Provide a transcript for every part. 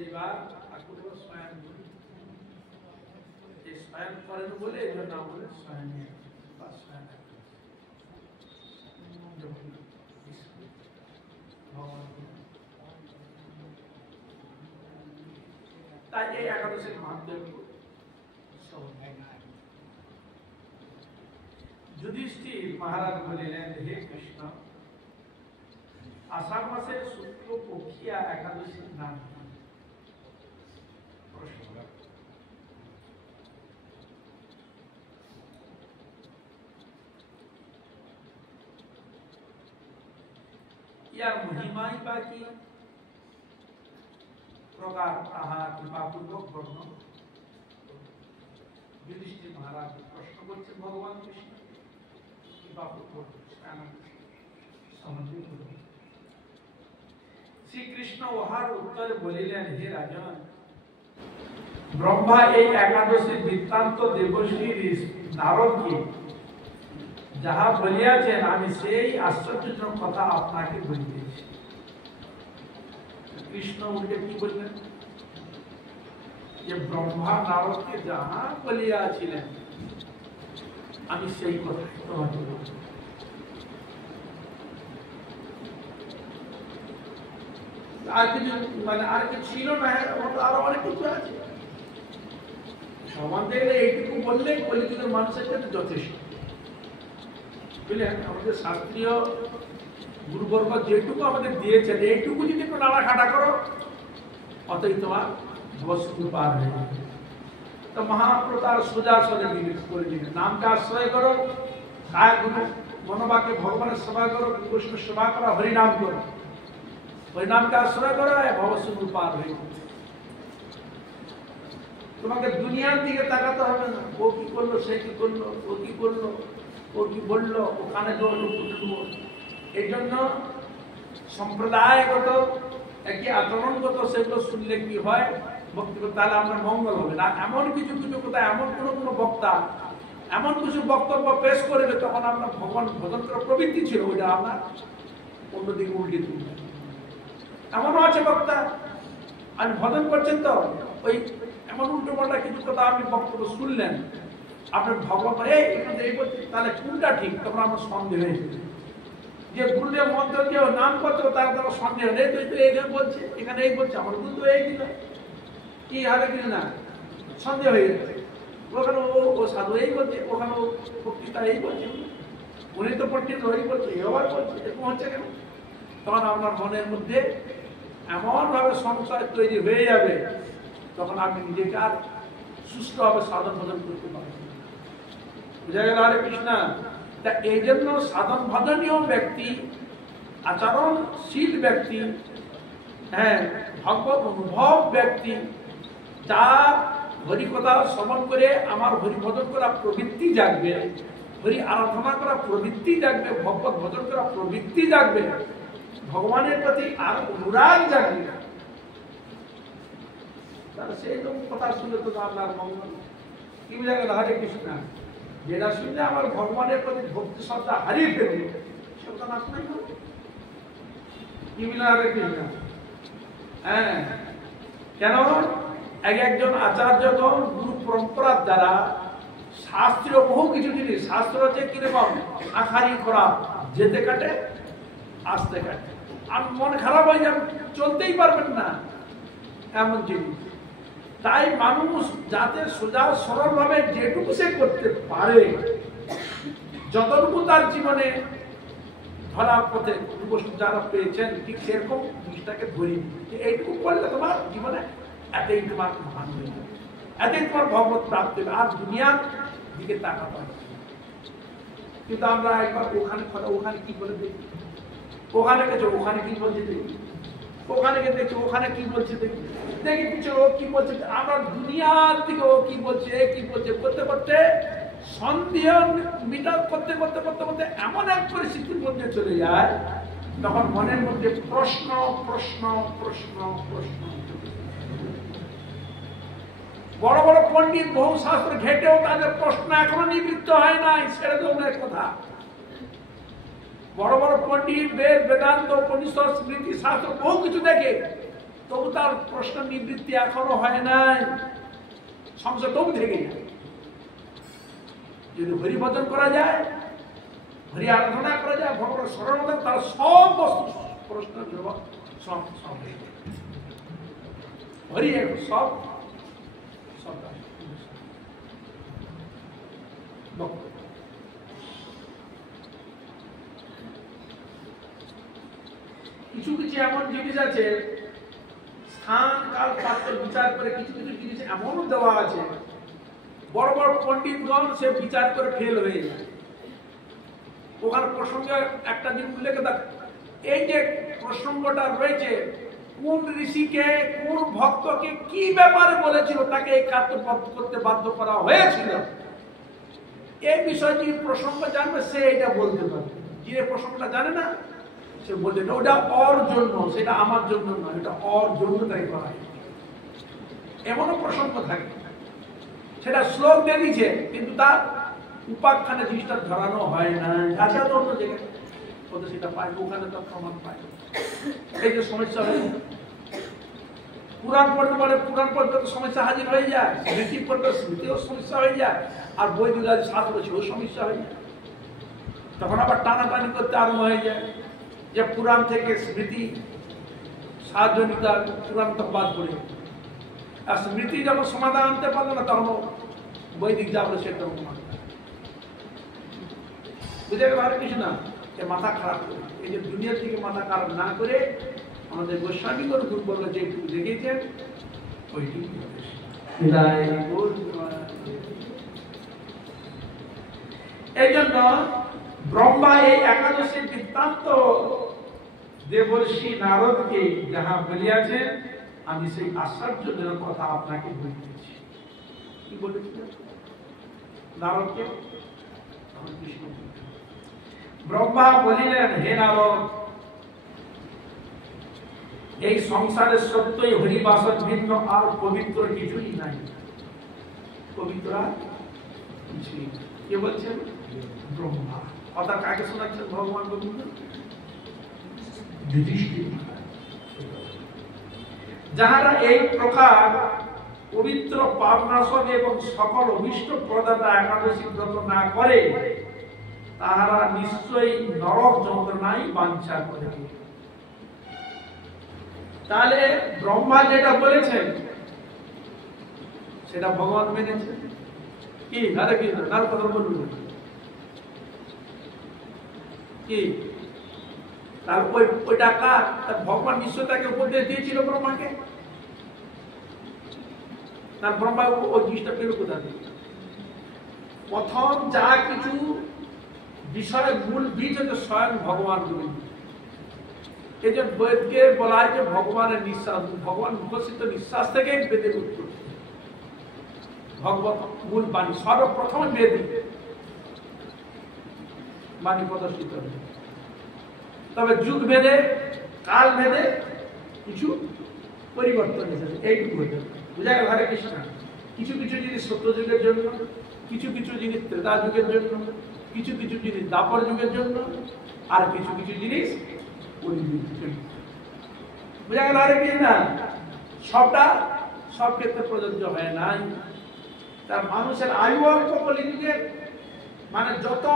এইবার ঠাকুর স্বয়ং এই স্বয়ং করেন বলে এই জন্য বলে স্বয়ং বা স্বয়ং তাই এই একাদশীর মাহাত্ম্য যুধিষ্ঠির মহারাজ বলিলেন, হে কৃষ্ণ, আষাঢ় মাসের শুক্ল পক্ষিয়া একাদশীর নাম ইয়ার মহিমাই বা কি প্রকার তাহা কৃপাপূর্বক বর্ণন। যুধিষ্ঠির মহারাজ প্রশ্ন করছেন ভগবান কৃষ্ণ কৃপাপূর্বক শ্রীকৃষ্ণ উহার উত্তরে বলিলেন, হে রাজন, ব্রহ্মা এই একাদশী বৃত্তান্ত দেবশ্রী নারদকে যাহা বলিয়াছেন আমি সেই আশ্চর্যজনক কথা আপনাকে বলিতেছি। কৃষ্ণ উল্টে কি বললেন যে ব্রহ্মা নারদকে যাহা বলিয়াছিলেন আমি সেই কথা তোমাকে বলছি। আর কিছু মানে আর কিছু ছিল না, আরো অনেক কিছু আছে। সমান দেখলে এইটুকু বললেই কলিযুগের মানুষের কাছে যথেষ্ট। বুঝলেন, আমাদের শাস্ত্রীয় গুরুবর্গ যেটুকু আমাদের দিয়েছেন এইটুকু যদি একটু নাড়াখাটা করো অতই তোমার ভবসুন্দর পার হয়ে যাবে। তো মহাপ্রভু তার সোজা সরে করে দিলেন, নামকে আশ্রয় করো, কায় গুরু মনোবাকে ভগবানের সেবা করো, কৃষ্ণ সেবা করো, হরিনাম করো, হরিনামকে আশ্রয় করো, ভবসুন্দর পার হয়ে যাবে। তোমাকে দুনিয়ার দিকে তাকাতে হবে না, ও কি করলো, সে কি করলো, ও কি করলো, ও কি বললো, ওখানে দৌড়লো ফুটলো। এই জন্য সম্প্রদায়গত একই আচরণগত সেগুলো শুনলে কি হয় ভক্তিগত, তাহলে আমরা মঙ্গল হবে না। এমন কিছু কিছু কথা, এমন কোনো বক্তা এমন কিছু বক্তব্য পেশ করবে তখন আমরা ভগবান ভজন করার প্রবৃত্তি ছিল ওইটা আমরা অন্যদিকে উল্টে তুলবে। এমনও আছে বক্তা আমি ভজন করছেন তো ওই এমন উল্টো পাল্টা কিছু কথা আপনি বক্তব্য শুনলেন, আপনার ভগবান এই বলছে, তাহলে কোনটা ঠিক? তখন আমার সন্দেহ হয়েছে যে গুরুদেব মন্ত্র কেউ নাম করছে তারা তারা সন্দেহ নেই, তুই তো এই বলছে, এখানে এই বলছে, আমার গুরু তো এই দিল কি হবে কি না সন্দেহ হয়ে যাচ্ছে। ওখানে ও সাধু এই বলছে, ওখানে ও বক্তৃতা এই বলছে, উনি তো পণ্ডিত ওই বলছে, এবার বলছে, এরকম হচ্ছে কেন? তখন আপনার মনের মধ্যে এমন ভাবে সংশয় তৈরি হয়ে যাবে, তখন আপনি নিজেকে আর সুষ্ঠুভাবে সাধন ভজন করতে পারবেন। বুঝা গেল? হরে কৃষ্ণ। তা এই জন্য সাধন ভজনীয় ব্যক্তি, আচরণশীল ব্যক্তি, হ্যাঁ ভগবত অনুভব ব্যক্তি, যা হরিকথা শ্রবণ করে আমার হরি ভজন করা প্রবৃত্তি জাগবে, হরি আরাধনা করা প্রবৃত্তি জাগবে, ভগবত ভজন করা প্রবৃত্তি জাগবে, ভগবানের প্রতি আর অনুরাগ জাগবে, তাহলে সেই রকম কথা শুনলে তো আপনার মঙ্গল। কি বুঝা গেল? হরে কৃষ্ণ। যেটা শুনলে আমার ভগবানের প্রতি ভক্তি শ্রদ্ধা হারিয়ে ফেলবে সেটা না শোনাই হবে। কি বুঝলেন? হরে কৃষ্ণ। হ্যাঁ, কেন একজন আচার্যগণ গুরু পরম্পরার দ্বারা শাস্ত্রীয় বহু কিছু জিনিস, শাস্ত্র হচ্ছে কিরকম আখারি করা, যেতে কাটে আসতে কাটে, আর মন খারাপ হয়ে যাবে, চলতেই পারবেন না এমন জিনিস। তাই মানুষ যাতে সোজা সরল ভাবে যেটুকু সে করতে পারে, যতটুকু তার জীবনে ধরার পথে বস্তু যারা পেয়েছেন ঠিক সেরকম জিনিসটাকে ধরি, এইটুকু করলে তোমার জীবনে এতই তোমার মহান হয়ে যাবে, এতই তোমার ভগবত প্রাপ্তি হবে, আর দুনিয়ার দিকে তাকাতে হবে। কিন্তু আমরা একবার ওখানে কথা, ওখানে কি বলে দেখি, ওখানে গেছে ওখানে কি বলছে দেখি, ওখানে গিয়ে দেখছি ওখানে কি বলছে দেখি, দেখি পিছনে ও কি বলছে, আমরা দুনিয়ার দিকে ও কি বলছে কি বলছে করতে করতে সন্দেহ মিটাপ করতে করতে করতে করতে এমন এক পরিস্থিতির মধ্যে চলে যায়, তখন মনের মধ্যে প্রশ্ন প্রশ্ন প্রশ্ন প্রশ্ন। বড় বড় পণ্ডিত বহু শাস্ত্র ঘেটেও তাদের প্রশ্ন এখনো নিবৃত্ত হয় নাই, ছেড়ে দেওয়ার কথা। বড় বড় পণ্ডিত বেদ বেদান্ত উপনিষদ স্মৃতি শাস্ত্র বহু কিছু দেখে, তবু তার প্রশ্ন নিবৃত্তি এখনো হয় নাই, সংসার তবু থেকে যায়। যদি হরি ভজন করা যায়, হরি আরাধনা করা যায়, ভগবান স্মরণ করা, তার সব বস্তু প্রশ্নের জবাব সব সব হরি সব সব। কিছু কিছু এমন জিনিস আছে স্থান কাল পাত্র বিচার করে, কিছু কিছু জিনিস এমনও দেওয়া আছে বড় বড় পণ্ডিতগণ সে বিচার করে ফেল হয়ে যায়। ওখানে প্রসঙ্গে একটা জিনিস উল্লেখ, এই যে প্রসঙ্গটা রয়েছে কোন ঋষিকে কোন ভক্তকে কি ব্যাপারে বলেছিল তাকে এই কার্য করতে বাধ্য করা হয়েছিল, এই বিষয়টি প্রসঙ্গ জানবে সে এটা বলতে পারবে। যে প্রসঙ্গটা জানে না সে বলতে না ওটা ওর জন্য, সেটা আমার জন্য নয়, এটা ওর জন্য তাই করা হয়। এমনও প্রসঙ্গ থাকে সেটা শ্লোক দিয়ে দিচ্ছে কিন্তু তার উপাখ্যানে জিনিসটা ধরানো হয় না, আচ্ছা তো অন্য জায়গায় ওদের সেটা পায়, ওখানে তো প্রমাণ পায়। এই যে সমস্যা হয়ে পুরাণ পড়তে পারে, পুরাণ পড়তে তো সমস্যা হাজির হয়ে যায়, স্মৃতি পড়তে স্মৃতিও সমস্যা হয়ে যায়, আর বই দুই শাস্ত্র সেও সমস্যা হয়ে যায়। তখন আবার টানাটানি করতে আরম্ভ হয়ে যায় যে পুরাণ থেকে স্মৃতি সাহায্য নিতে, পুরাণ তো বাদ পড়ে, আর স্মৃতি যখন সমাধান আনতে পারলো না তখন বৈদিক যা বলে সেটা বুঝে গেল কিছু না, এ মাথা খারাপ করে। এই যে দুনিয়ার থেকে মাথা খারাপ না করে আমাদের গোস্বামী করে দুর্বল যেটুকু দেখেছেন ওইটুকু। এই জন্য ব্রহ্মা এই একাদশী বৃত্তান্ত দেবর্ষি নারদকে যাহা বলিয়াছেন আমি সেই আশ্চর্যজনক কথা আপনাকে বলিতেছি। কি বলেছিলেন নারদকে? ব্রহ্মা বলিলেন, হে নারদ, এই সংসারের সত্যই হরিবাসন ভিন্ন আর পবিত্র কিছুই নাই। পবিত্র কিছুই। কে বলছেন? ব্রহ্মা। কথা কাকে শোনাচ্ছেন ভগবান গোবিন্দ? যুধিষ্ঠির। যাহারা এই প্রকার পবিত্র পাপনাশক এবং সকল অভিষ্ট প্রদাতা একাদশী ব্রত না করে তাহারা নিশ্চয়ই নরক যন্ত্রণাই বাঞ্ছা করে। তাহলে ব্রহ্মা যেটা বলেছেন সেটা ভগবান মেনেছে কি? আরে কি তার কথা বলুন কি? তার ওইটা কার? ভগবান নিশ্চয়তাকে উপদেশ দিয়েছিল ব্রহ্মাকে। তার ব্রহ্মা ওই জিনিসটা পেল কোথা থেকে? প্রথম যা কিছু বিষয়ের মূল বীজ হচ্ছে স্বয়ং ভগবান গোবিন্দ। এই যে বেদকে বলা হয় যে ভগবানের নিঃশ্বাস, ভগবান মুখস্থিত নিঃশ্বাস থেকে বেদের উত্তর, ভগবত মূল বাণী সর্বপ্রথম বেদ বাণী প্রদর্শিত হয়। তবে যুগ ভেদে কাল ভেদে কিছু পরিবর্তন এসেছে, এইটুকু হয়েছে। বুঝা গেল? হরে কৃষ্ণ। কিছু কিছু জিনিস সত্য যুগের জন্য, কিছু কিছু জিনিস ত্রেতা যুগের জন্য, কিছু কিছু জিনিস দ্বাপর যুগের জন্য, আর কিছু কিছু জিনিস বুঝা গেল? হরে কৃষ্ণ। সবটা সব ক্ষেত্রে প্রযোজ্য হয় নাই। তার মানুষের আয়ু অল্প কলিযুগের, মানে যত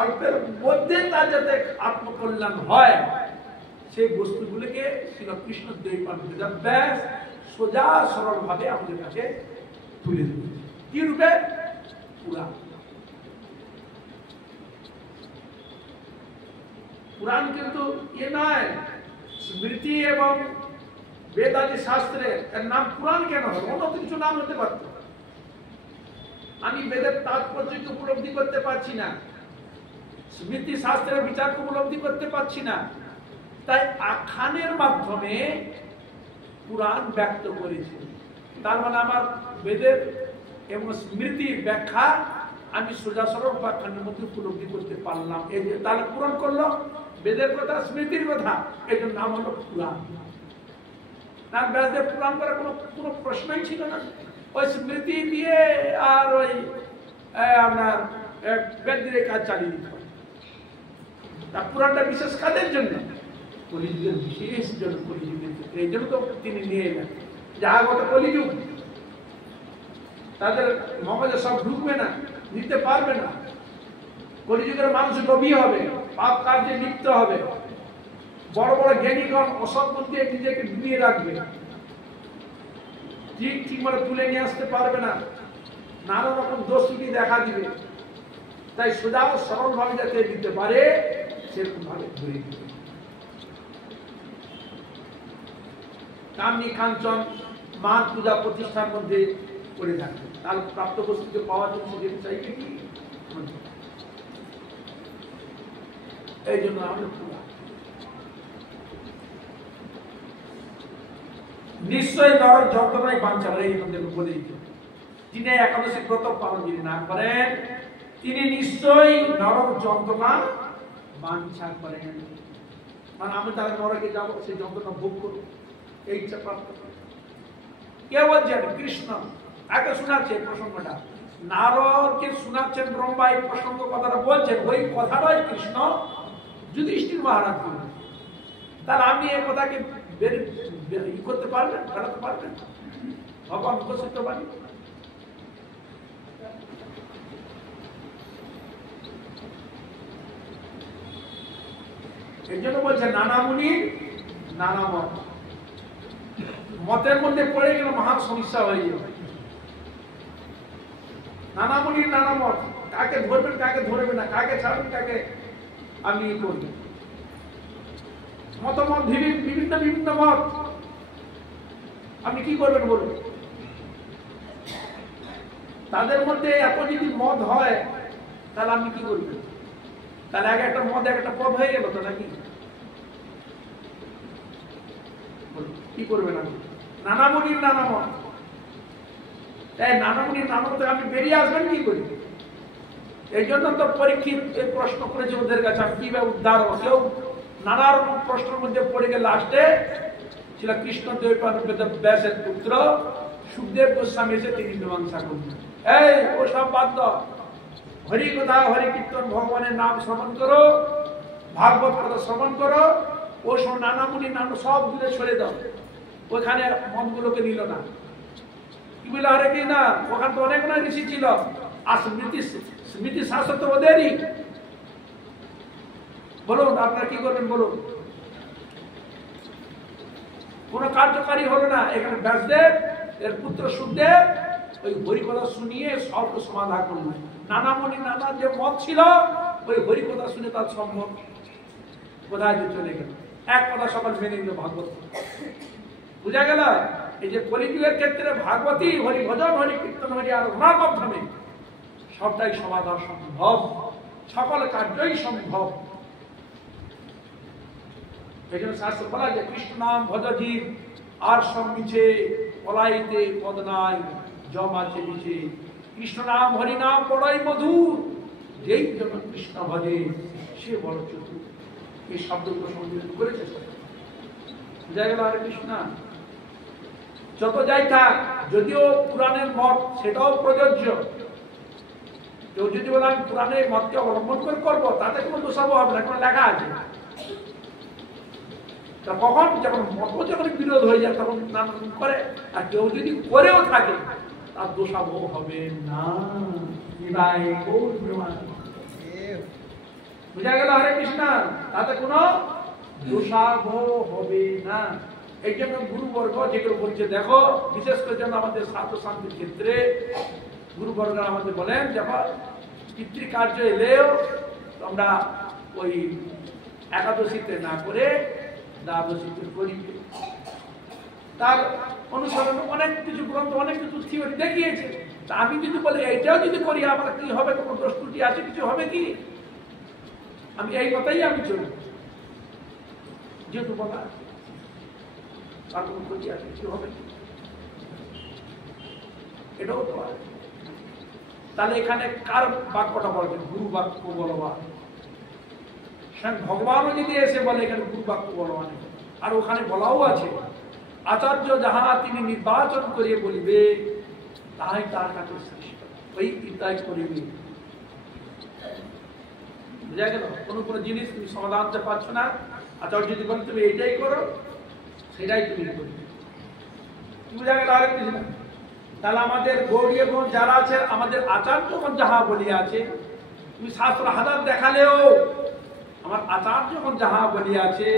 অল্পের মধ্যে তার যাতে আত্মকল্যাণ হয় সেই বস্তুগুলোকে শ্রীকৃষ্ণ ব্যাস সোজা সরল ভাবে আমাদের কাছে তুলে দেবে। কি রূপে? পুরাণ। পুরাণ কিন্তু এ নয় স্মৃতি এবং বেদাদি শাস্ত্রে এর নাম পুরাণ কেন হলো? অন্য কিছু নাম হতে পারত। আমি বেদের তাৎপর্যকে উপলব্ধি করতে পারছি না, স্মৃতি শাস্ত্রের বিচারকে উপলব্ধি করতে পারছি না, তাই আখ্যানের মাধ্যমে পুরাণ ব্যক্ত করেছে। তার মানে আমার বেদের এবং স্মৃতির ব্যাখ্যা আমি সোজা সরল আখ্যানের মধ্যে উপলব্ধি করতে পারলাম। এই যে তাহলে পুরাণ করলো বেদের কথা স্মৃতির কথা, এটার নাম হলো পুরাণ। তার ব্যাসদের পুরাণ করার কোনো প্রশ্নই ছিল না। ওই স্মৃতি দিয়ে আর ওই আপনার বেদ দিয়ে কাজ চালিয়ে দিতে হবে। পুরাণটা বিশেষ কাজের জন্য, কলিযুগের বিশেষ জন, কলিযুগের ক্ষেত্রে এই জন্য তো তিনি নিয়ে এলেন যে আগত কলিযুগ, তাদের মগজে সব ঢুকবে না, নিতে পারবে না। কলিযুগের মানুষ লোভী হবে, পাপ কার্যে লিপ্ত হবে, বড় বড় জ্ঞানীগণ অসৎ মধ্যে নিজেকে ডুবিয়ে রাখবে, ঠিক মতো তুলে নিয়ে আসতে পারবে না, নানা রকম দোষ ত্রুটি দেখা দিবে। তাই সোজা সরল ভাবে যাতে দিতে পারে সেরকম ভাবে ধরে দিবে। কামনি কাঞ্চন মান পূজা প্রতিষ্ঠার মধ্যে করে থাকবে, তার প্রাপ্ত বস্তুকে পাওয়ার জন্য যেতে চাইবে কি? এই জন্য আমাদের পূজা নিশ্চয়ই নর যন্ত্রণায় বাঞ্ছা করে। এই মধ্যে বলে দিতে, যিনি একাদশী ব্রত পালন যদি না করেন তিনি নিশ্চয়ই নরক যন্ত্রণা বাঞ্ছা করেন। মানে আমি তাহলে নরকে যাবো, সেই যন্ত্রণা ভোগ করবো, এই ইচ্ছা প্রাপ্ত করে। কে বলছেন? কৃষ্ণ। আগে শোনাচ্ছে প্রসঙ্গটা, নারদকে শোনাচ্ছেন ব্রহ্মা এই প্রসঙ্গ কথাটা বলছেন, ওই কথাটাই কৃষ্ণ যুধিষ্ঠির মহারাজ বললেন। তাহলে আপনি এই কথাকে ই করতে পারবেন, ফেরাতে পারবেন? ভগবান উপস্থিত পারি। এই জন্য বলছে নানা মুনির নানা মত, মতের মধ্যে পড়ে গেলে মহান সমস্যা হয়ে যাবে। নানা মুনির নানা মত, কাকে ধরবেন কাকে ধরবেন না, কাকে ছাড়বেন কাকে আপনি করবেন, মতামত বিভিন্ন বিভিন্ন মত, আপনি কি করবেন বলুন? তাদের মধ্যে এত যদি মত হয় তাহলে আপনি কি করবেন? তাহলে আগে একটা মত একটা পদ হয়ে গেল তো নাকি? কি করবেন আপনি? নানা মুনির নানা মত, তাই নানা মুনির নানা মতে আপনি বেরিয়ে আসবেন কি করে? এই জন্য তো পরীক্ষিত প্রশ্ন করেছে ওদের কাছে, আমি কিভাবে উদ্ধার হবো? কেউ নানা রকম প্রশ্নের মধ্যে পড়ে গেলে লাস্টে ছিল কৃষ্ণ ব্যাসের পুত্র সুখদেব গোস্বামী এসে তিনি মীমাংসা করলেন। এই ও সব বাদ দাও, হরি কথা হরি কীর্তন ভগবানের নাম শ্রবণ করো, ভাগবত কথা শ্রবণ করো, ও সব নানা মুনি নাম সব দূরে ছড়ে দাও। ওখানে মনগুলোকে নিল না, কি বলে আরে কি না, ওখানে তো অনেক না ঋষি ছিল, আর স্মৃতি শাস্ত্র তো ওদেরই। বলুন আপনারা কি করবেন বলুন? কোন কার্যকারী হলো না। এখানে ব্যাসদেব এর পুত্র সুখদেব ওই হরিকথা শুনিয়ে সব সমাধান করলেন। নানা মুনি নানা যে মত ছিল ওই হরিকথা শুনে তার সম্ভব কোথায় যে চলে গেল, এক কথা সকল মেনে নিল ভাগবত। বুঝা গেল? এই যে কলিযুগের ক্ষেত্রে ভাগবতী হরি ভজন হরি কীর্তন হরি আরাধনার মাধ্যমে সবটাই সমাধান সম্ভব, সকল কার্যই সম্ভব। এই জন্য শাস্ত্র বলা যে কৃষ্ণ নাম ভজজীব আর সব মিছে পলাইতে পদ নাই জম আছে মিছে, কৃষ্ণ নাম হরি নাম বড়ই মধুর, যেই জন্য কৃষ্ণ ভজে সে বড় চতুর। এই শব্দগুলো সংযোজন করেছে। বুঝা গেল? হরে কৃষ্ণ। যত যাই থাক, যদিও পুরাণের মত সেটাও প্রযোজ্য, কেউ যদি বলে আমি পুরাণের মতকে অবলম্বন করে করবো তাতে কোনো দোষাবো হবে না, কোনো লেখা আছে। কখন যখন মত যখন বিরোধ হয়ে যায় তখন নানা করে, আর কেউ যদি করেও থাকে তার দোষাবো হবে না। বুঝা গেল? হরে কৃষ্ণ। তাতে কোনো দোষাবো হবে না। এই জন্য গুরুবর্গ যেগুলো বলছে, দেখো বিশেষ করে যেন আমাদের ছাত্র শান্তির ক্ষেত্রে গুরুবর্গ আমাদের বলেন যখন পিতৃকার্য এলেও আমরা ওই একাদশীতে না করে দ্বাদশীতে করি। তার অনুসরণ অনেক কিছু গ্রন্থ অনেক কিছু থিওরি দেখিয়েছে। তা আমি যদি বলি এইটাও যদি করি আমার কি হবে, কোনো দোষ ত্রুটি আছে, কিছু হবে কি? আমি এই কথাই আমি চলি, যেহেতু বলা আর কোনো ক্ষতি আছে, কিছু হবে কি? এটাও তো আছে। তাহলে এখানে কার বাক্যটা বলবেন? গুরু বাক্য বলবা। ভগবানও যদি এসে বলে এখানে গুরু বাক্য বলবা নেই, আর ওখানে বলাও আছে আচার্য যাহা তিনি নির্বাচন করিয়ে বলিবে তাহাই তার কাছে শ্রেষ্ঠ, ওই চিন্তাই করিবে। বুঝা গেল? কোনো কোনো জিনিস তুমি সমাধান পাচ্ছ না, আচার্য যদি বলেন তুমি এইটাই করো, সেটাই তুমি করবে। বুঝা গেল? আরেক কিছু না। তাহলে আমাদের গৌরীয়গণ যারা আছে, আমাদের আচার্যগণ যাহা বলিয়া আছে, তুমি শাস্ত্র হাজার দেখালেও আমার আচার্যগণ যাহা বলিয়া আছে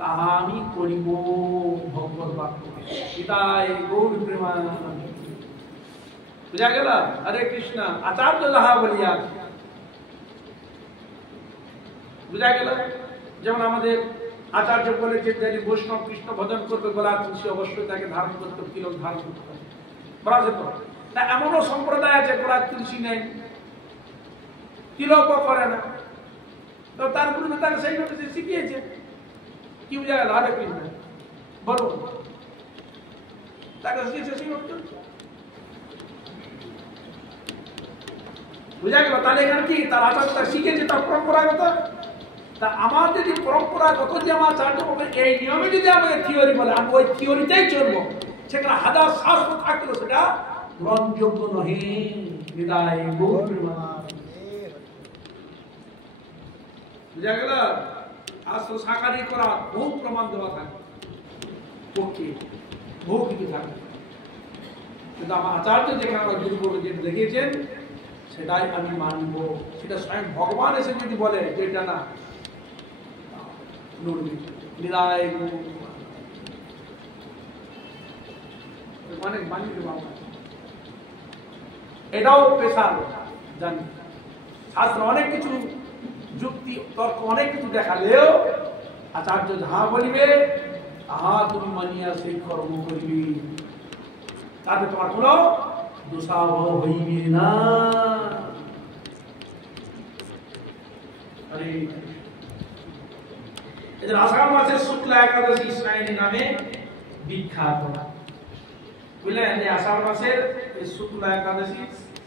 তাহা আমি করিব। ভগবত বাক্য গীতায় গৌর প্রেমানন্দ। বুঝা গেল? হরে কৃষ্ণ। আচার্য যাহা বলিয়া আছে, বুঝা গেল? যেমন আমাদের আচার্য বলেছে যে বৈষ্ণব কৃষ্ণ ভজন করবে, গোলা তুলসী অবশ্যই তাকে ধারণ করতে, তিলক ধারণ করতে হবে। বলা যেত না এমনও সম্প্রদায় আছে গোলা তুলসী নেই, তিলকও করে না, তো তার গুরু তাকে সেইভাবে শিখিয়েছে। কি বুঝা গেল? হরে কৃষ্ণ। বলো তাকে শিখিয়েছে সেইভাবে চলছে। বুঝা গেল? তাহলে এখানে কি তার আচার্য তার শিখেছে, তার পরম্পরাগত। তা আমার যদি পরম্পরাগত যে আমার আচার্য এই নিয়মে যদি আমাকে থিওরি বলে, আমি ওই থিওরিতেই চলবো, সেখানে হাজার শাস্ত্র থাকলেও সেটা গ্রহণযোগ্য নহে। বিদায় গৌর প্রেমানন্দ। বুঝা গেল? শাস্ত্র সাকারি করা বহু প্রমাণ দেওয়া থাকে, পক্ষে বহু কিছু থাকে, কিন্তু আমার আচার্য যেখানে আমার গুরুগুরু যে দেখিয়েছেন সেটাই আমি মানব। সেটা স্বয়ং ভগবান এসে যদি বলে যে এটা না, অনেক মানি এটাও পেশা জানি। শাস্ত্র অনেক কিছু যুক্তি তর্ক অনেক কিছু দেখালেও আচার্য যাহা বলিবে তাহা তুমি মানিয়া সেই কর্ম করিবে, তাতে তোমার কোনো দোষাবহ হইবে না। এদের আষাঢ় মাসের শুক্লা একাদশী ইসরায়েলি নামে বিখ্যাত। বুঝলেন? যে আষাঢ় মাসের শুক্লা একাদশী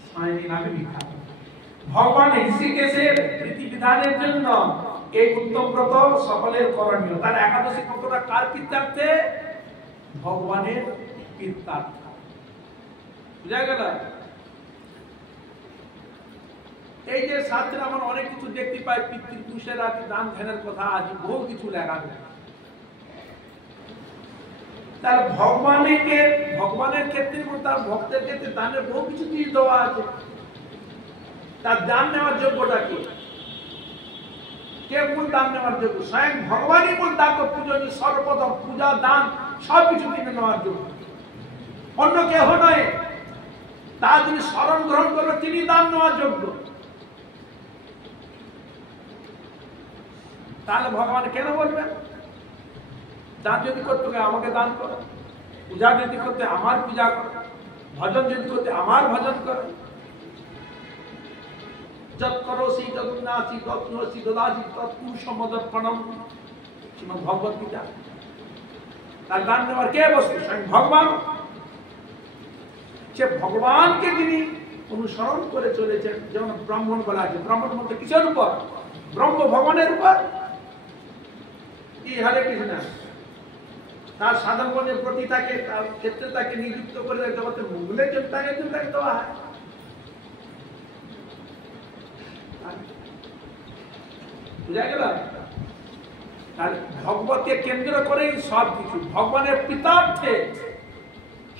ইসরায়েলি নামে বিখ্যাত। ভগবান ঋষিকেশের রীতি বিধানের জন্য এই উত্তম ব্রত সকলের করণীয়। তার একাদশী ব্রতটা কার কীর্তার্থে? ভগবানের কীর্তার্থে। বুঝা গেল? এই যে শাস্ত্রে আমরা অনেক কিছু দেখতে পাই, পিতৃপুরুষের আছে দান ধ্যানের কথা আছে, বহু কিছু লেখা যায়। তার ভগবানের ক্ষেত্রে এবং তার ভক্তের ক্ষেত্রে দানের বহু কিছু জিনিস দেওয়া আছে। তার দান নেওয়ার যোগ্যটা কি? কে মূল দান নেওয়ার যোগ্য? স্বয়ং ভগবানই মূল দান তো পূজনীয়, সর্বপ্রথম পূজা দান সবকিছু কিনে নেওয়ার যোগ্য, অন্য কেহ নয়। তা যিনি শরণ গ্রহণ করবে তিনি দান নেওয়ার যোগ্য। তাহলে ভগবান কেন বলবেন দান যদি করতে হবে আমাকে দান করো, পূজা যদি করতে আমার পূজা করো, ভজন যদি করতে আমার ভজন করো, যত করোসি যদুন্নাসি তৎনসি দদাসি তৎপুরুষমদর্পণম, শ্রীমদ্ ভগবত গীতা। তার দান নেওয়ার কে বস্তু? স্বয়ং ভগবান। সে ভগবানকে যিনি অনুসরণ করে চলেছেন, যেমন ব্রাহ্মণ বলা আছে, ব্রাহ্মণ মধ্যে কিসের উপর? ব্রহ্ম ভগবানের উপর। কি হরে কৃষ্ণ। তার সাধকগণের প্রতি তাকে, তার ক্ষেত্রে তাকে নিযুক্ত করে জগতের মঙ্গলের জন্য তাকে দেওয়া হয়। বুঝা গেল? তাহলে ভগবতকে কেন্দ্র করেই সব কিছু, ভগবানের পিতার্থে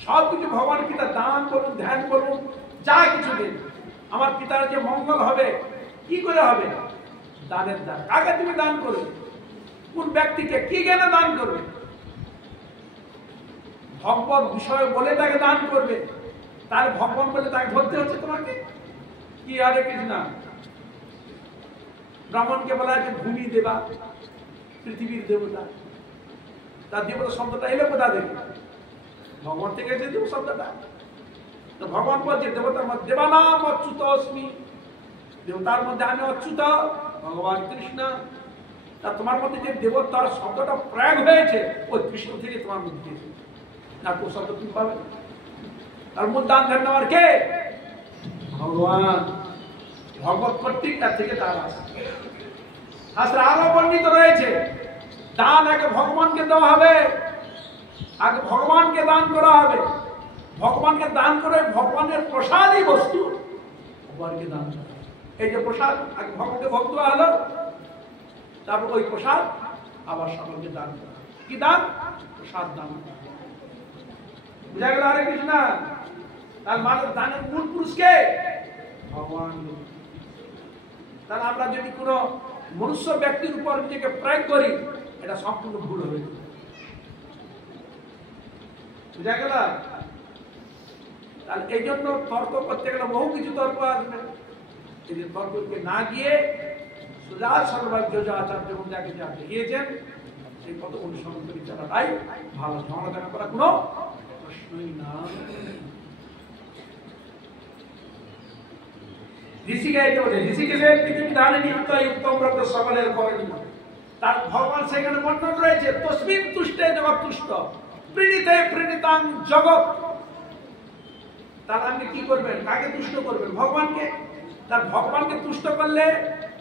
সবকিছু। ভগবানের পিতা দান করুন, ধ্যান করুন, যা কিছু দিন, আমার পিতার যে মঙ্গল হবে, কি করে হবে? দানের দান। কাকে তুমি দান করবে? কোন ব্যক্তিকে কি জ্ঞানে দান করবে? ভগবত বিষয় বলে তাকে দান করবে। তার ভগবান বলে তাকে ধরতে হচ্ছে তোমাকে। কি হরে কৃষ্ণ। ব্রাহ্মণকে বলা হয়েছে ভূমি দেবা, পৃথিবীর দেবতা। তার দেবতা শব্দটা এলো কোথা থেকে? ভগবান থেকে এসেছে শব্দটা। তো ভগবান বলছে দেবতার মধ্যে দেবানাম অচ্যুত অস্মি, দেবতার মধ্যে আমি অচ্যুত, ভগবান কৃষ্ণ। তা তোমার মধ্যে যে দেবতার শব্দটা প্রয়োগ হয়েছে ওই কৃষ্ণ থেকে তোমার মধ্যে এসেছে। না তো শব্দ তুমি পাবে। তার মূল দান ধ্যান নেওয়ার কে? ভগবান। ভগবত কর্তৃক তার থেকে তার আসে। শাস্ত্রে আরো বর্ণিত রয়েছে দান আগে ভগবানকে দেওয়া হবে, আগে ভগবানকে দান করা হবে। ভগবানকে দান করে ভগবানের প্রসাদই বস্তু ভগবানকে দান করা। এই যে প্রসাদ আগে ভগবানকে ভোগ দেওয়া হলো, তারপর ওই প্রসাদ আবার সকলকে দান করা। কি দান? প্রসাদ দান। বুঝা গেল? হরে কৃষ্ণ। তার মানে দানের মূল পুরুষ কে? ভগবান। তাহলে আমরা যদি কোনো মনুষ্য ব্যক্তির উপর নিজেকে প্রয়োগ করি, এটা সম্পূর্ণ ভুল হবে। বুঝা গেল? তাহলে এই জন্য তর্ক করতে গেলে বহু কিছু তর্ক আসবে। এই যে তর্ককে না গিয়ে সুজা সর্বাগ্য আচার্য এবং যাকে যা দেখিয়েছেন সেই পথ অনুসরণ করে চলাটাই ভালো। সমালোচনা করা কোনো প্রশ্নই না। ঋষিকেশ বলে, ঋষিকেশের পৃথিবী ধারণে নিযুক্ত উত্তম ব্রত সকলের করণীয়। তার ভগবান সেখানে বর্ণন রয়েছে, তস্মিন তুষ্টে জগৎ তুষ্ট, প্রীণিতে প্রীণিতাং জগৎ। তার আপনি কি করবেন? কাকে তুষ্ট করবেন? ভগবানকে। তার ভগবানকে তুষ্ট করলে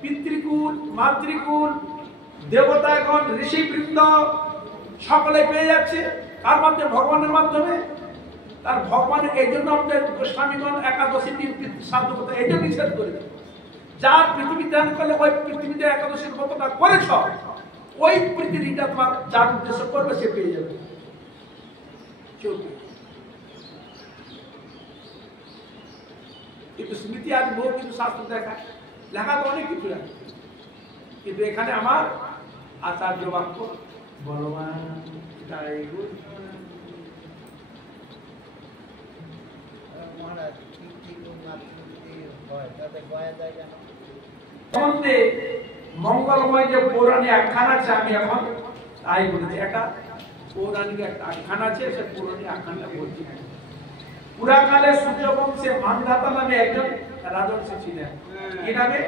পিতৃকুল, মাতৃকুল, দেবতাগণ, ঋষিবৃন্দ সকলে পেয়ে যাচ্ছে। কার মাধ্যমে? ভগবানের মাধ্যমে। তার ভগবানের এই জন্য আমাদের গোস্বামীগণ একাদশী দিন শ্রাদ্ধ করতে এই জন্য নিষেধ করে। যার পৃথিবী ধ্যান করলে ওই পৃথিবীতে একাদশীর ব্রতটা করেছ, ওই পৃথিবীটা তোমার যার উদ্দেশ্য করবে সে পেয়ে যাবে। কিন্তু স্মৃতি আজ বহু কিছু শাস্ত্র দেখায়, লেখা তো অনেক কিছু আছে, কিন্তু এখানে আমার আচার্য বাক্য বলবান। মঙ্গলময় যে পৌরাণিক আখ্যান আছে, আমি এখন তাই বলছি। একটা পৌরাণিক একটা আখ্যান আছে, সে পৌরাণিক আখ্যানটা বলছি। পুরাকালে সূর্যবংশে মানধাতা নামে একজন রাজর্ষি ছিলেন। কি নামে?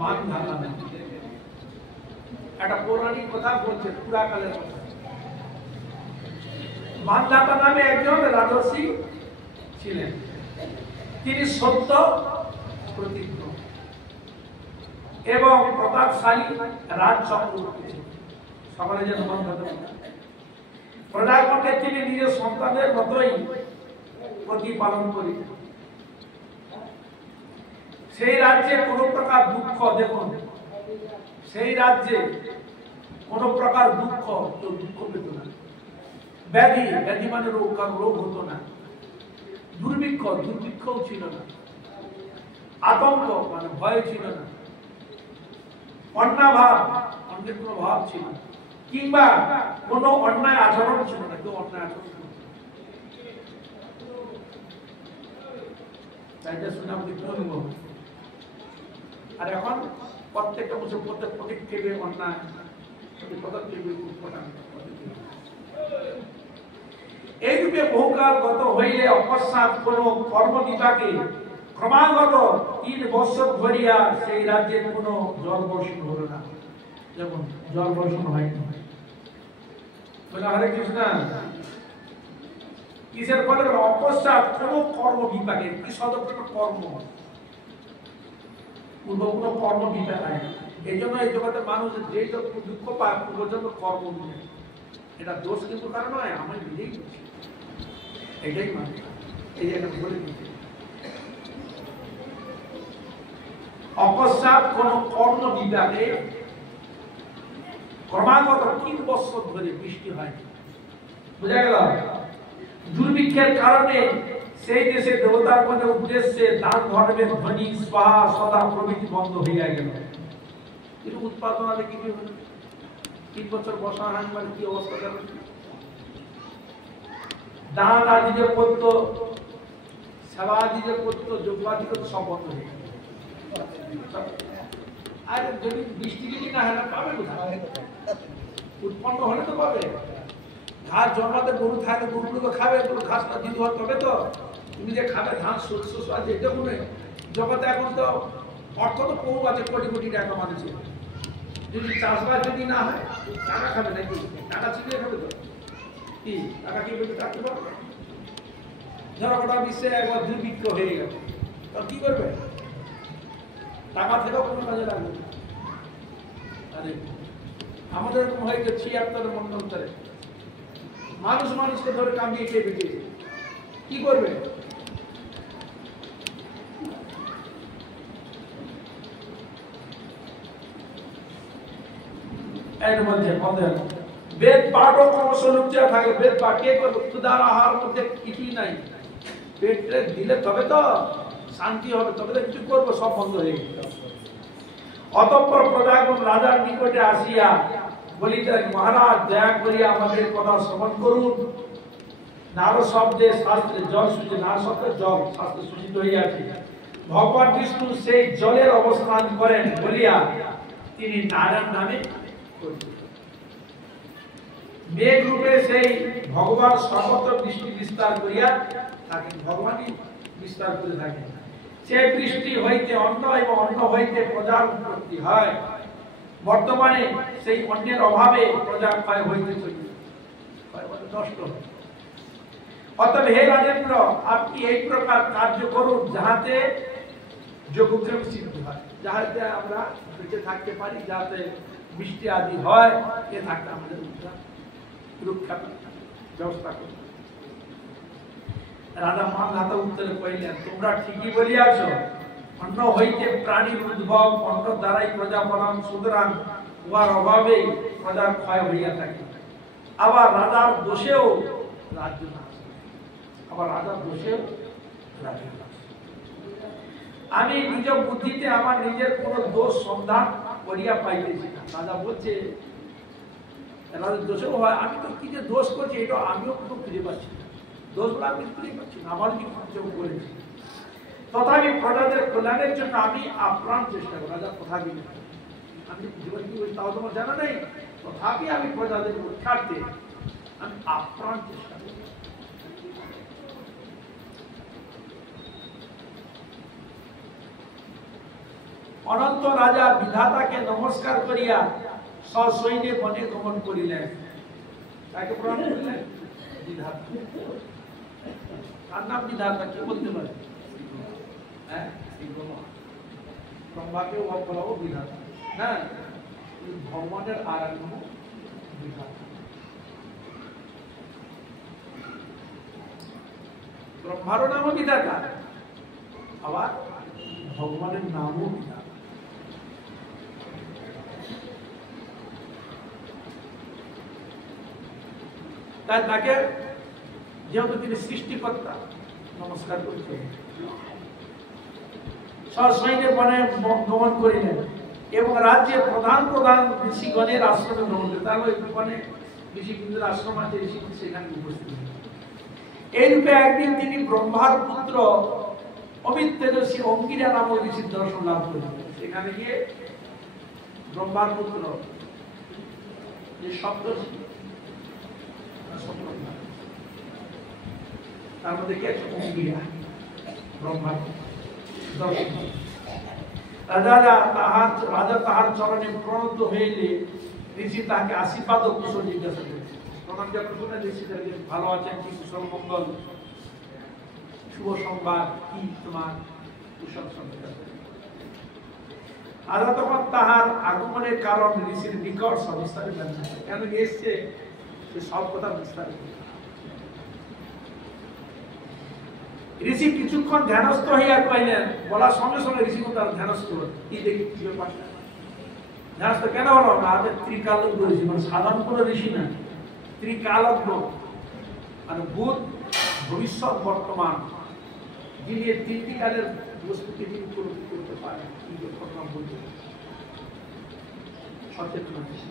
মানধাতা নামে। একটা পৌরাণিক কথা বলছে, পুরাকালের কথা। মানধাতা নামে একজন রাজর্ষি ছিলেন। তিনি সত্য প্রতিজ্ঞ এবং প্রতাপশালী রাজ চক্রবর্তী ছিলেন। সকলে যেন প্রজাগণকে তিনি নিজের সন্তানের মতোই প্রতিপালন করিতেন। সেই রাজ্যে কোন প্রকার দুঃখ, দেখুন, সেই রাজ্যে কোন প্রকার দুঃখ, কেউ দুঃখ পেত না। ব্যাধি, ব্যাধি মানে রোগ, কারণ রোগ হতো না। দুর্ভিক্ষ, দুর্ভিক্ষও ছিল না। আতঙ্ক মানে ভয় ছিল না। অন্যাভাব, অন্যের কোনো ভাব ছিল না, কিংবা কোনো অন্যায় আচরণ ছিল না। কেউ অন্যায় আচরণ ছিল না। তাইটা শুনে আমাদের কি অনুভব? আর এখন প্রত্যেকটা বছর প্রত্যেক পদক্ষেপে অন্যায়, পদক্ষেপে এইরূপে বহুকাল গত হইলে অকস্মাৎ কোন কর্ম বিপাকে ক্রমাগত 3 বছর ধরিয়া সেই রাজ্যের কোন জল বর্ষণ হল না। যেমন জল বর্ষণ হয়নি। হরে কৃষ্ণ। কিসের ফলে? অকস্মাৎ কোন কর্ম বিপাকে। কি সদপ্রত কর্ম, পূর্ব কোনো কর্ম বিপাক হয় না। এই জন্য এই জগতে মানুষ যে দুঃখ পায় পূর্বজন্ম কর্ম নিয়ে। এটা দোষ কিন্তু কারণ নয়, আমার নিজেই দোষ। এটাই মানে এই যে বলে দিচ্ছে, অকস্মাৎ কোন কর্ম বিপাকে ক্রমাগত 3 বছর ধরে বৃষ্টি হয়নি। বুঝা গেল? দুর্ভিক্ষের কারণে সেই দেশে দেবতার উদ্দেশ্যে দান ধর্মের ধ্বনি, স্পাহা, সদা প্রভৃতি বন্ধ হইয়া গেল। কিন্তু উৎপাদন আলে কি হল? 3 বছর বর্ষা হয়নি, মানে কি অবস্থা গেল? দান আদি যে করতো, সেবা আদি যে করতো, যোগাদি করতো, সব বন্ধ হয়ে গেল। আর যদি বৃষ্টি যদি না হয়, পাবে কোথায়? উৎপন্ন হলে তো পাবে। ঘাস জন্মাতে গরু থাকে, গরুগুলো তো খাবে, ঘাসটা দিতে হয় তবে তো তুমি যে খাবে ধান, শস্য আছে। এটা মনে জগতে এখন তো অর্থ তো বহু আছে, কোটি কোটি টাকা মানুষের। যদি চাষবাস যদি না হয়, টাকা খাবে নাকি? টাকা ছিনিয়ে খাবে তো। কি টাকা কি রাখতে পারবে? ধরো গোটা বিশ্বে একবার দুর্ভিক্ষ হয়ে গেল, তো কি করবে? টাকা থেকেও কোনো কাজে লাগবে না। আরে আমাদের এরকম হয়ে গেছে 76 মন্ডলতরে মানুষ মানুষকে ধরে কামিয়ে খেয়ে বেরিয়েছে। কি করবে? এর মধ্যে বেদ পাঠও ক্রমশ লুপ্ত থাকে। বেদ পাঠে ক্ষুধার আহার মধ্যে কিছুই নাই, পেটে দিলে তবে তো শান্তি হবে, তবে তো কিছু করবো, সব বন্ধ হয়ে গেল। অতঃপর প্রজাগণ রাজার নিকটে আসিয়া বলিতেন, মহারাজ দয়া করিয়া আমাদের কথা শ্রবণ করুন। নারদ শব্দে শাস্ত্রে জল সূচি, না শব্দে জল শাস্ত্রে সূচিত হইয়াছে। ভগবান বিষ্ণু সেই জলের অবস্থান করেন বলিয়া তিনি নারায়ণ নামে পরিচিত। মেঘ রূপে সেই ভগবান সর্বত্র বৃষ্টি বিস্তার করিয়া থাকেন, ভগবানই বিস্তার করে থাকেন। সেই বৃষ্টি হইতে অন্ন এবং অন্ন হইতে প্রজার উৎপত্তি হয়। বর্তমানে সেই অন্যের অভাবে প্রজা ক্ষয় হইতে চলেছে, নষ্ট। অতএব হে রাজেন্দ্র, আপনি এই প্রকার কার্য করুন যাহাতে যোগক্ষেম সিদ্ধ হয়, যাহাতে আমরা বেঁচে থাকতে পারি, যাতে বৃষ্টি আদি হয়, এ থাকতে আমাদের রক্ষা ব্যবস্থা করুন। রাজা মানধাতা উত্তরে কহিলেন, তোমরা ঠিকই বলিয়াছ, অন্ন হইতে প্রাণীর উদ্ভব, অন্ন দ্বারাই প্রজা পালন, সুতরাং উহার অভাবে প্রজার ক্ষয় হইয়া থাকে। আবার রাজার দোষেও রাজ্য নাশ, আবার রাজার দোষেও রাজ্য নাশ। আমি নিজ বুদ্ধিতে আমার নিজের কোন দোষ সন্ধান করিয়া পাইতেছি না। রাজা বলছে রাজার দোষেও হয়, আমি তো কি যে দোষ করছি এটা আমিও কোনো খুঁজে পাচ্ছি না, দোষগুলো আমি খুঁজে পাচ্ছি না, আমার কি যোগ করেছি। তথাপি প্রজাদের কল্যাণের জন্য আমি আপ্রাণ চেষ্টা করি। রাজা কথা দিলেন, আমি জীবন কি বলছি তাও তোমার জানা নেই, তথাপি আমি প্রজাদের রক্ষার্থে আমি আপ্রাণ চেষ্টা করি। অনন্ত রাজা বিধাতাকে নমস্কার করিয়া সসৈন্যে বনে গমন করিলেন। তাকে প্রণাম করিলেন বিধাতা। তার নাম বিধাতা, কি বলতে পারে? হ্যাঁ, ব্রহ্মাকে বলাও বিধাতা, হ্যাঁ, ভগবানের আর এক নাম বিধাতা। ব্রহ্মারও নামও বিধাতা, আবার ভগবানের নামও বিধাতা। তাই তাকে যেহেতু তিনি সৃষ্টিকর্তা, নমস্কার করতে সসৈন্যে বনে গমন করিলেন এবং রাজ্যের প্রধান প্রধান ঋষিগণের আশ্রমে গ্রহণ করেন। তাহলে ওই বনে ঋষিগণের আশ্রম আছে, ঋষিগণ সেখানে উপস্থিত। এইরূপে একদিন তিনি ব্রহ্মার পুত্র অমিত তেজস্বী অঙ্গিরা নামক ঋষির দর্শন লাভ করেন। সেখানে গিয়ে ব্রহ্মার পুত্র যে সপ্তর্ষি, তার মধ্যে কে আছে? অঙ্গিরা, ব্রহ্মার দর্শন। রাজা তাহার চরণে প্রণত হইলে ঋষি তাহাকে আশীর্বাদ ও কুশল জিজ্ঞাসা করেন। প্রণাম যখন শুনে ঋষি ভালো আছেন, কি কুশল মঙ্গল, শুভ সংবাদ, কি তোমার কুশল সংবাদ। রাজা তখন তাহার আগমনের কারণ ঋষির নিকট সবিস্তারে জানেন, কেন এসছে সে সব কথা বিস্তার। ঋষি কিছুক্ষণ ধ্যানস্থ হইয়া কহিলেন, বলার সঙ্গে সঙ্গে ঋষি তার ধ্যানস্থ, কি দেখি কি ব্যাপারটা ধ্যানস্থ কেন হলো না? আমি ত্রিকালজ্ঞ ঋষি, মানে সাধারণ কোনো ঋষি না, ত্রিকালজ্ঞ, মানে ভূত, ভবিষ্যৎ, বর্তমান, যিনি এই তিনটি কালের বস্তুকে যিনি উপলব্ধি করতে পারেন, কি ঘটনা বলতে সচেতন ঋষি।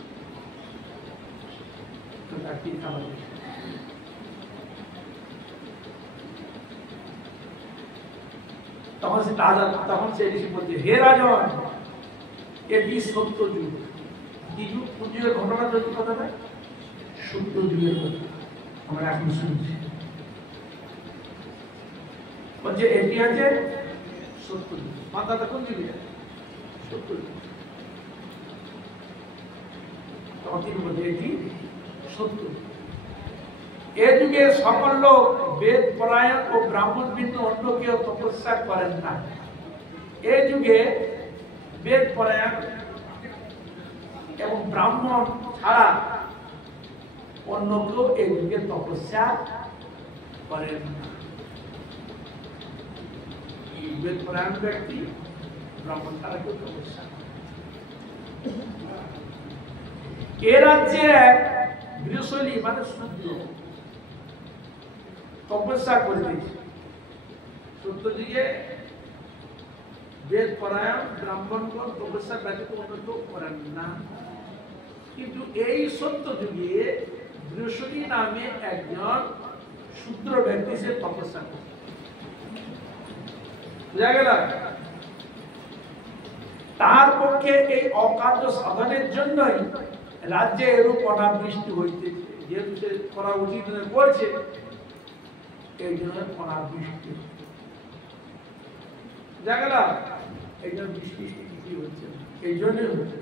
তখন সে ঋষি বলছে, হে রাজন, এটি সত্য যুগ। কি যুগ? কোন যুগের ঘটনা যদি কথাটা? সত্য যুগের কথা আমরা এখন শুনছি। বলছে এটি আছে সত্য যুগ। মাতাটা কোন যুগে? সত্য যুগ। তখন তিনি বলছে এটি সত্য। এ যুগে সকল লোক বেদ পরায়ণ ও ব্রাহ্মণ ভিন্ন অন্য কেউ তপস্যা করেন না। এ যুগে বেদ পরায়ণ এবং ব্রাহ্মণ ছাড়া অন্য কেউ এই যুগে তপস্যা করেন না। বেদ পরায়ণ ব্যক্তি, ব্রাহ্মণ ছাড়া কেউ তপস্যা এ রাজ্যের এক গৃহশৈলী মানে শূদ্র তপস্যা করে দিয়েছে। সত্যযুগে বেদ পরায়ণ ব্রাহ্মণগণ তপস্যা ব্যতীত অন্য কেউ করেন না, কিন্তু এই সত্যযুগে গৃহশৈলী নামে একজন শূদ্র ব্যক্তি সে তপস্যা করে। বুঝা গেল? তার পক্ষে এই অকার্য সাধনের জন্যই রাজ্যে এরূপ অনাবৃষ্টি হইতেছে। যেহেতু সে করা উচিত করছে, এই জন্য অনাবৃষ্টি দেখা গেল। এই জন্য বৃষ্টি কি হচ্ছে, এই জন্যই হচ্ছে।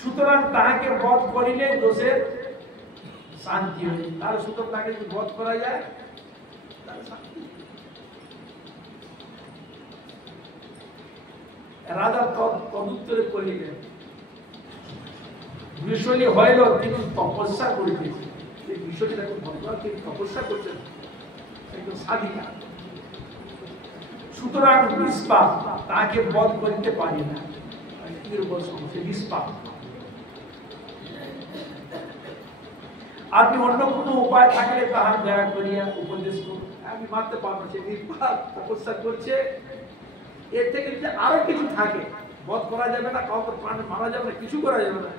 সুতরাং তাহাকে বধ করিলে দোষের শান্তি হয়। তার সুতরাং তাকে যদি বধ করা যায় তার শান্তি। রাজা তদুত্তরে কহিলেন, গৃহশৈলী হইল তিনি তপস্যা করিতেছেন। এই গৃহশৈলী তিনি তপস্যা করছেন, একজন সাধিকা। সুতরাং নিষ্পাপ, তাকে বধ করিতে পারি না। নিষ্পাপ। আপনি অন্য কোনো উপায় থাকলে তাহার দয়া করিয়া উপদেশ করুন। আমি মানতে পারবো সে নিষ্পাপ, তপস্যা করছে। এর থেকে যদি আরো কিছু থাকে, বধ করা যাবে না, কাউকে প্রাণ মারা যাবে না, কিছু করা যাবে না,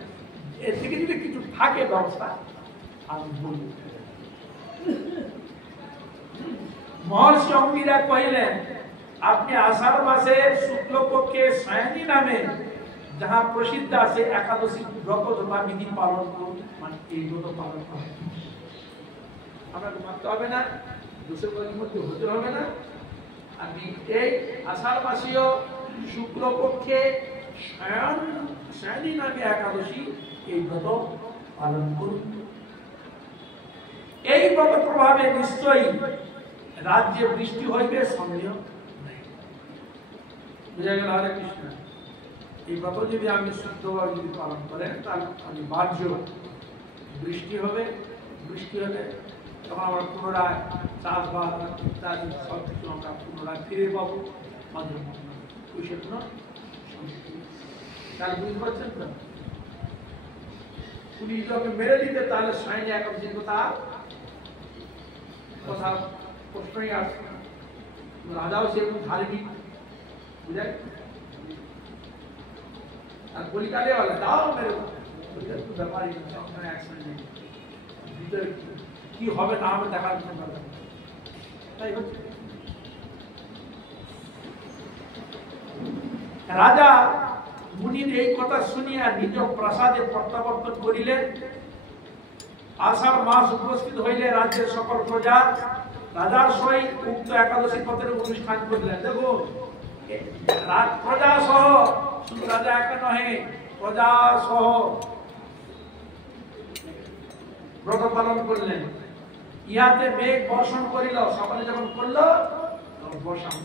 এর থেকে যদি কিছু থাকে ব্যবস্থা আমি বলব। মহর্ষি অঙ্গিরা কহিলেন, আপনি আষাঢ় মাসে শুক্লপক্ষে সায়নী নামে যাহা প্রসিদ্ধ আছে একাদশী ব্রত যথাবিধি পালন করুন। মানে এই ব্রত পালন করুন, আপনাকে মানতে হবে না, দোষের মধ্যে হতে হবে না। আপনি এই আষাঢ় মাসীয় শুক্লপক্ষে সায়নী নামে একাদশী এই ব্রত পালন করুন। এই ব্রত প্রভাবে নিশ্চয়ই রাজ্যে বৃষ্টি হইবে, সন্দেহ নাই। বুঝা গেল? হরে কৃষ্ণ। এই ব্রত যদি আমি শুদ্ধভাবে যদি পালন করেন, তাহলে অনিবার্য বৃষ্টি হবে। বৃষ্টি হলে তখন আমরা পুনরায় চাষবাস ইত্যাদি সব কিছু আমরা পুনরায় ফিরে পাবো। তাহলে বুঝতে পারছেন তো? পুলিশ যখন মেরে দিতে, তাহলে সাইনে একাদশী কথা প্রশ্নই আসছে না। রাজাও সেরকম ধার্মিক, বুঝাই। আর কলিকালে বলে দাও মেরে ব্যাপারই ভিতরে কি হবে না হবে দেখার জন্য, তাই হচ্ছে। রাজা মুনির এই কথা শুনিয়া নিজ প্রাসাদে প্রত্যাবর্তন করিলেন। আষাঢ় মাস উপস্থিত হইলে রাজ্যের সকল প্রজা রাজার সহিত উক্ত একাদশী পথের অনুষ্ঠান করিলেন। দেখো, প্রজা সহ, শুধু রাজা একা নহে, প্রজা সহ ব্রত পালন করলেন। ইহাতে মেঘ বর্ষণ করিল। সকালে যখন করলো বর্ষণ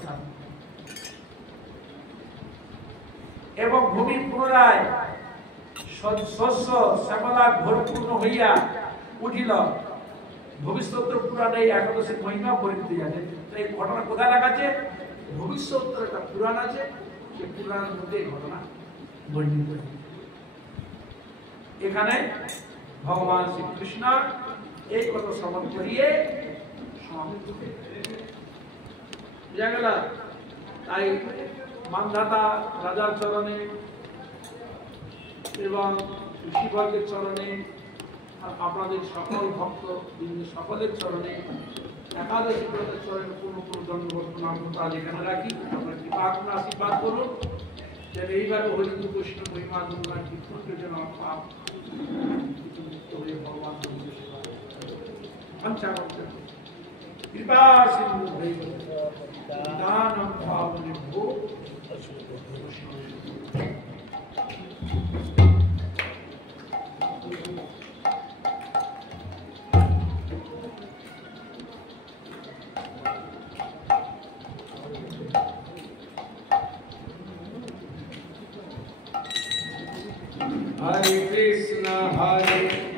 এবং ভূমি পুনরায় শস্য শ্যামলা ভরপূর্ণ হইয়া উঠিল। ভবিষ্যৎ পুরাণে এই একাদশীর মহিমা বর্ণিত আছে। এই ঘটনা কোথায় লেখা আছে? ভবিষ্যৎ একটা পুরাণ আছে, সেই পুরাণের মধ্যে এই ঘটনা বর্ণিত। এখানে ভগবান শ্রীকৃষ্ণ এই কথা শ্রবণ করিয়ে সমাপ্ত বুঝা গেল। তাই মানধাতা রাজার চরণে এবং ঋষিবর্গের চরণে, আপনাদের সকল ভক্ত সকলের চরণে, একাদশী ব্রতের চরণে পূর্ণ দণ্ডবত প্রণাম এখানে রাখি। আপনার কৃপা আশীর্বাদ করুন যেন এইভাবে হরিদু কৃষ্ণ মহিমা দুর্গা কীর্তনকে যেন পাপ মুক্ত হয়ে ভগবান কৃপা সিন্ধু দানম ভাবনিভ্যো। Hare Krishna, Hare